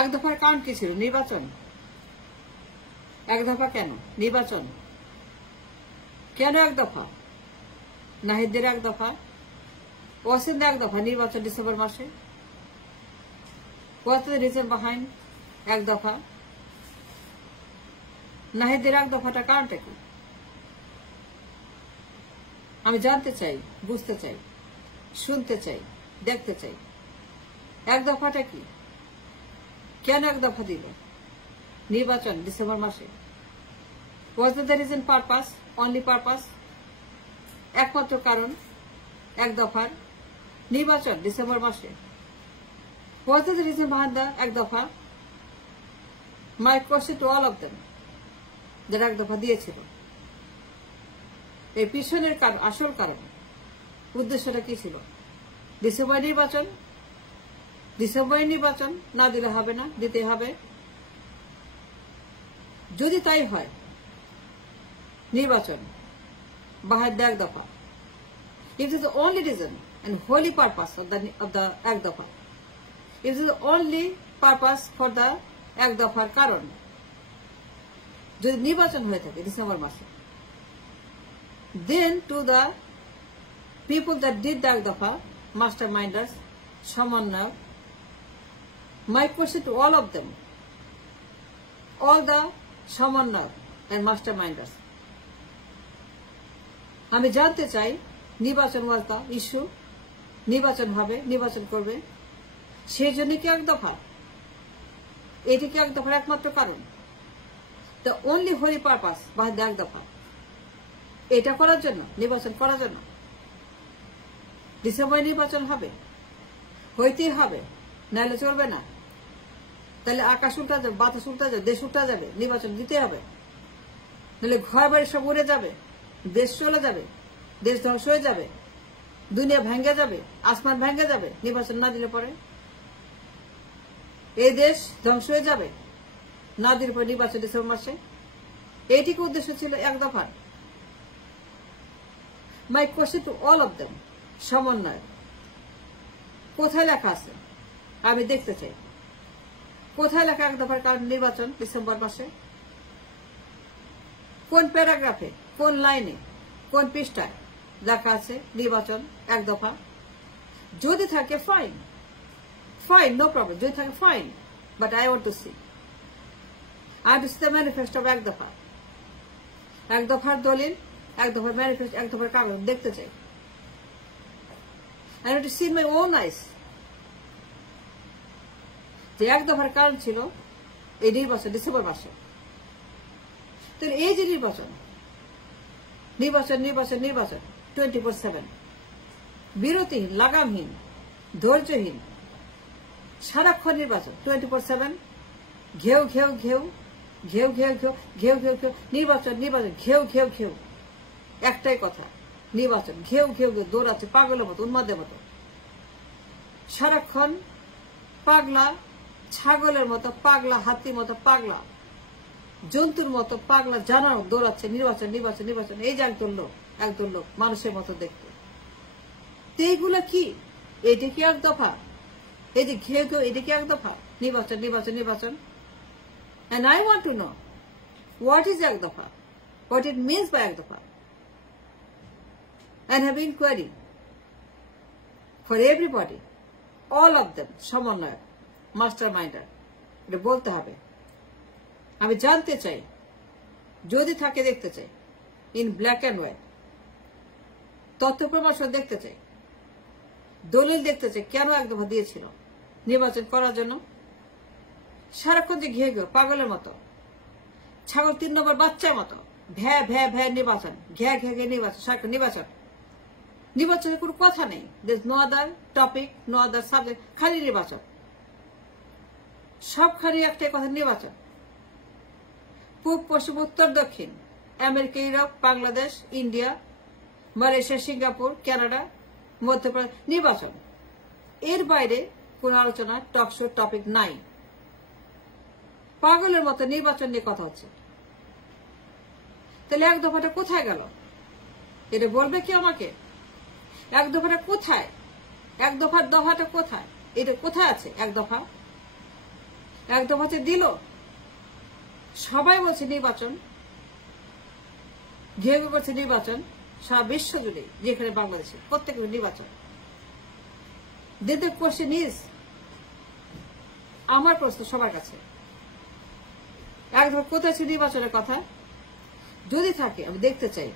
এক দফার কারণ কি ছিল? নির্বাচন। এক দফা কেন? নির্বাচন। কেন এক দফা? নাহিদের এক দফা, ওয়াসিম এক দফা, নির্বাচন ডিসেম্বর মাসে। What's the reason behind এক দফা? নাহিদের এক দফাটা কারণটা কি? আমি জানতে চাই, বুঝতে চাই, শুনতে চাই, দেখতে চাই। এক দফাটা কি? কেন এক দফা দিল? নির্বাচন ডিসেম্বর মাসে। Was the reason purpose? Only purpose? একমাত্র কারণ এক দফার নির্বাচন ডিসেম্বর মাসে। What is the reason behind the এক দফা? My question to all of them, যারা এক দফা দিয়েছিল, এই পিছনের কারণ, আসল কারণ, উদ্দেশ্যটা কি ছিল? ডিসেম্বর নির্বাচন। ডিসেম্বরে নির্বাচন না দিলে হবে না, দিতে হবে। যদি তাই হয়, নির্বাচন behind the এক দফা, it is the only reason and holy purpose of the এক দফা, it is the only purpose for the এক দফার কারণ, যদি নির্বাচন হয়ে থাকে ডিসেম্বর মাসে, then to the people that did the এক দফা, masterminders, সমন্বয়ক, my question to all of them, all the সমন্বয়ক and masterminders, আমি জানতে চাই, নির্বাচন was the issue, নির্বাচন হবে, নির্বাচন করবে, সেই জন্য কি এক দফা? এটি কি এক দফার একমাত্র কারণ? the only holy purpose behind the এক দফা, এটা করার জন্য, নির্বাচন করার জন্য। ডিসেম্বরে নির্বাচন হবে, হইতেই হবে, নাহলে চলবে না। তাহলে আকাশ উল্টা যাবে, বাতাস উল্টা যাবে, দেশ উল্টা যাবে, নির্বাচন দিতে হবে। নাহলে ঘর বাড়ি সব উড়ে যাবে, দেশ চলে যাবে, দেশ ধ্বংস হয়ে যাবে, দুনিয়া ভেঙে যাবে, আসমান ভেঙে যাবে নির্বাচন না দিলে পরে। এই দেশ ধ্বংস হয়ে যাবে না দিলে পরে নির্বাচন ডিসেম্বর মাসে। এইটিকে উদ্দেশ্য ছিল এক দফার। মাই question two all of them, সমন্বয় কোথায় লেখা আছে? আমি দেখতে চাই কোথায় লেখা এক দফার কারণ নির্বাচন ডিসেম্বর মাসে। কোন প্যারাগ্রাফে, কোন লাইনে, কোন পৃষ্ঠায় লেখা আছে নির্বাচন এক দফা? যদি থাকে ফাইন, ফাইন, নো প্রবলেম, যদি থাকে fine, but I want to see, I to see the manifesto of এক দফা। এক দফার দলিল, এক দফার ম্যানিফেস্টো, এক দফার কাগজ দেখতে চাই। I want to see my own eyes যে এক দফার কারণ ছিল এই নির্বাচন ডিসেম্বর মাসে। তো এই যে নির্বাচন, নির্বাচন নির্বাচন নির্বাচন 24/7, বিরতিহীন, লাগামহীন, ধৈর্যহীন, সারাক্ষণ নির্বাচন 24/7, ঘেউ ঘেউ ঘেউ ঘেউ ঘেউ ঘেউ ঘেউ ঘেউ ঘেউ, নির্বাচন নির্বাচন, ঘেউ ঘেউ ঘেউ, একটাই কথা, নির্বাচন, ঘেউ ঘেউ ঘেউ, দৌড়াচ্ছে পাগলের মতো, উন্মাদের মতো, সারাক্ষণ পাগলা ছাগলের মতো, পাগলা হাতির মতো, পাগলা জন্তুর মতো, পাগলা জানানো দৌড়াচ্ছে নির্বাচন নির্বাচন নির্বাচন। এই যে একদল লোক মানুষের মতো দেখতে। এইগুলো কি? এটা কি এক দফা? এই যে ঘেউ ঘেউ, এটা কি এক দফা? নির্বাচন নির্বাচন নির্বাচন। And I want to know what is এক দফা, what it means by এক দফা, and have inquiry for everybody, all of them, সমন্বয়, মাস্টারমাইন্ডার, এটা বলতে হবে। আমি জানতে চাই, যদি থাকে দেখতে চাই, ইন ব্ল্যাক অ্যান্ড হোয়াইট, তথ্য প্রমাণ দেখতে চাই, দলিল দেখতে চাই, কেন এক দফা দিয়েছিল নির্বাচন করার জন্য। সারাক্ষণ যে ঘেয়ে ঘেয়ে পাগলের মতো, ছাগল 3 নম্বর বাচ্চার মতো, ভ্যা ভ্যা ভ্যা নির্বাচন, ঘ্যা ঘ্যা ঘ্যা নির্বাচন, সারাক্ষণ নির্বাচন, নির্বাচনের কোনো কথা নেই, no other topic, no other subject, খালি নির্বাচন, সবখানি একটাই কথা, নির্বাচন। পূব পশ্চিম উত্তর দক্ষিণ, America, Europe, Bangladesh, India, Malaysia, Singapore, Canada, Madhya Pradesh, নির্বাচন। এর বাইরে কোন আলোচনা, টকশো, টপিক নাই। পাগলের মতো নির্বাচন নিয়ে কথা হচ্ছে। তাহলে এক দফাটা কোথায় গেল? এটা বলবে কি আমাকে? এক দফাটা কোথায়? এক দফাটা কোথায়? এটা কোথায় আছে এক দফা? এক দফাতে দিল, সবাই বলছে নির্বাচন, ঘেউ করছে নির্বাচন, সারা বিশ্ব জুড়ে যেখানে বাংলাদেশে প্রত্যেকের নির্বাচন। Then the question is, আমার প্রশ্ন সবার কাছে, একদম কোথায় ছিল নির্বাচনের কথা? যদি থাকে আমি দেখতে চাই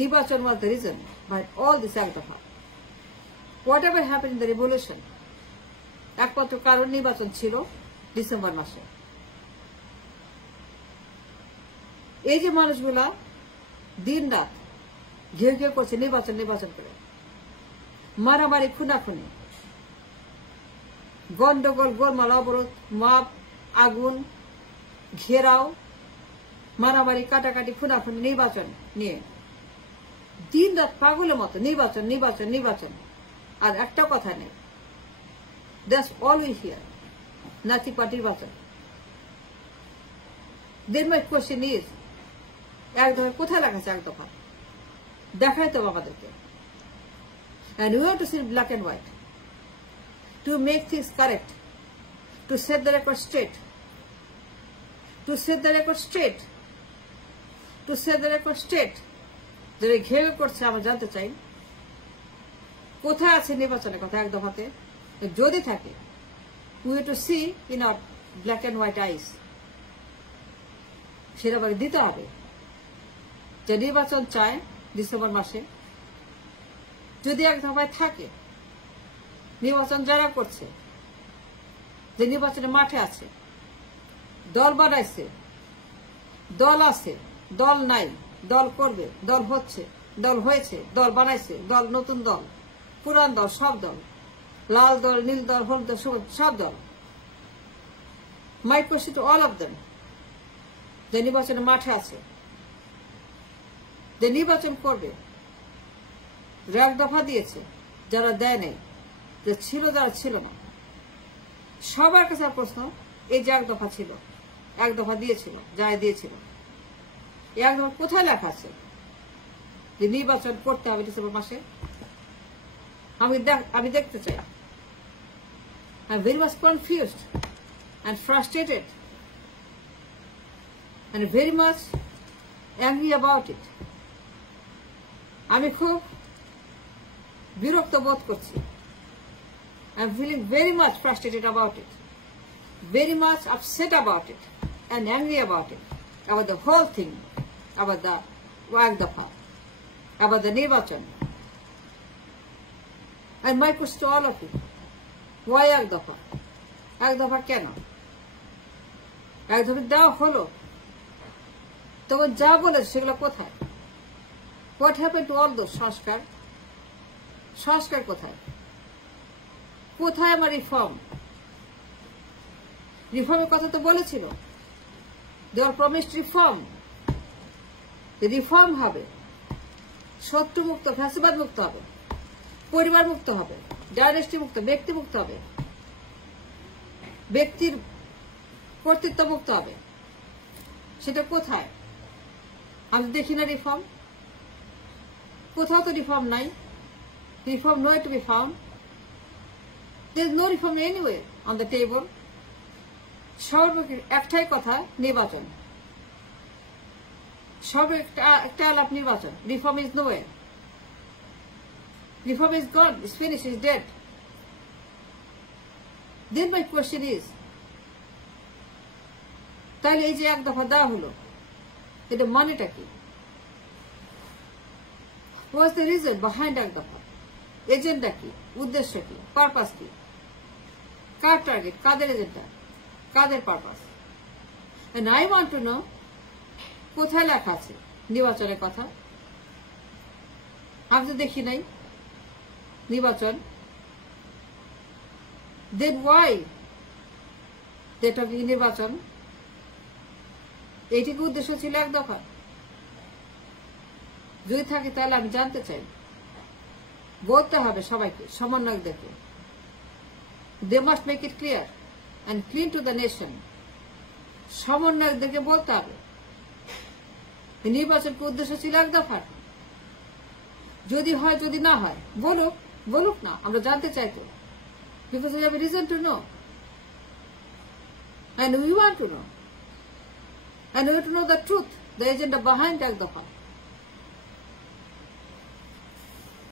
নির্বাচন was the reason behind all this এক দফা। Whatever happened in the revolution, একমাত্র কারণ নির্বাচন ছিল ডিসেম্বর মাসে। এই যে মানুষগুলা দিন রাত ঘেউ ঘেউ করছে নির্বাচন নির্বাচন করে, মারামারি, খুনাখুনি, গন্ডগোল, গোলমাল, অবরোধ, মাপ, আগুন, ঘেরাও, মারামারি, কাটাকাটি, খুনাখুনি, নির্বাচন নিয়ে দিন রাত পাগলের মতো নির্বাচন নির্বাচন নির্বাচন, আর একটা কথা নেই। That's all we hear, nothing but নির্বাচন। Then my question is, এক দফা কোথায় লেখা আছে? এক দফা দেখাই তো আমাদেরকে। And we have to see black and white to make things correct, to set the record straight, to set the record straight, to set the record straight। যারা ঘেউ করছে আমরা জানতে চাই কোথায় আছে নির্বাচনের কথা এক দফাতে। যদি থাকে we have to see in our black and white eyes, সেটা আমাকে দিতে হবে যে নির্বাচন চায় ডিসেম্বর মাসে। যদি এক দফায় থাকে নির্বাচন যারা করছে, যে নির্বাচনের মাঠে আছে, দল বানাইছে, দল আছে, দল নাই, দল করবে, দল হচ্ছে, দল হয়েছে, দল বানাইছে, দল, নতুন দল, পুরান দল, সব দল, লাল দল, নীল দল, হলুদ দল, সব দল। My question to all of them, যে নির্বাচনের মাঠে আছে, যে নির্বাচন করবে, এক দফা দিয়েছে, যারা দেয় নেই, যে ছিল, যারা ছিল না, সবার কাছে প্রশ্ন, এই যে এক দফা ছিল, এক দফা দিয়েছিল, যারা দিয়েছিল, এক দফা কোথায় লেখা আছে যে নির্বাচন করতে হবে ডিসেম্বর মাসে? আমি দেখতে চাই। I am very much confused and frustrated and very much angry about it. আমি খুব বিরক্ত বোধ করছি। I am feeling very much frustrated about it, very much upset about it, and angry about it, about the whole thing, about the এক দফা, about the নির্বাচন। And my question to all of you, why এক দফা? এক দফা কেন? এক দফা দেওয়া হলো, তখন যা বলেছে সেগুলো কোথায়? What happen to all those সংস্কার? সংস্কার কোথায়? কোথায় আমার রিফর্ম? রিফর্মের কথা তো বলেছিল, দে আর প্রমিসড রিফর্ম। রিফর্ম হবে, শত্রু মুক্ত, ফ্যাসিবাদ মুক্ত হবে, পরিবার মুক্ত হবে, ডাইনেস্টি মুক্ত, ব্যক্তি মুক্ত হবে, ব্যক্তির কর্তৃত্ব মুক্ত হবে। সেটা কোথায়? আমি দেখি না রিফর্ম, কোথাও তো রিফর্ম নাই। রিফর্ম নয় to be found. There is no reform anywhere on the table. সর্বশেষ একটাই কথা, নির্বাচন। একটা আলাপ, নির্বাচন। Reform is nowhere. Reform is gone, it's finished, it's dead. Then my question is, তাহলে এই যে এক দফা দেওয়া হলো, এটা মানেটা কি? What's the reason behind এক দফা? এজেন্ডা কি? উদ্দেশ্য কি? পারপাস কি? কার টার্গেট? কাদের এজেন্ডা? কাদের purpose? And I want to know, কোথায় লেখা আছে নির্বাচনের কথা? আমি তো দেখি নাই নির্বাচন। Then why they talking নির্বাচন? এইটুকু উদ্দেশ্য ছিল এক দফা? যদি থাকে তাহলে আমি জানতে চাই, বলতে হবে সবাইকে, সমন্বয়কদেরকে। They must make it clear and clean to the nation. সমন্বয়কদেরকে বলতে হবে নির্বাচনকে উদ্দেশ্য ছিল এক দফার। যদি হয়, যদি না হয়, বলুক, বলুক না, আমরা জানতে চাই তো। Because we have a reason to know. And we want to know. And we want to know the truth, the agenda behind Ek Dafa.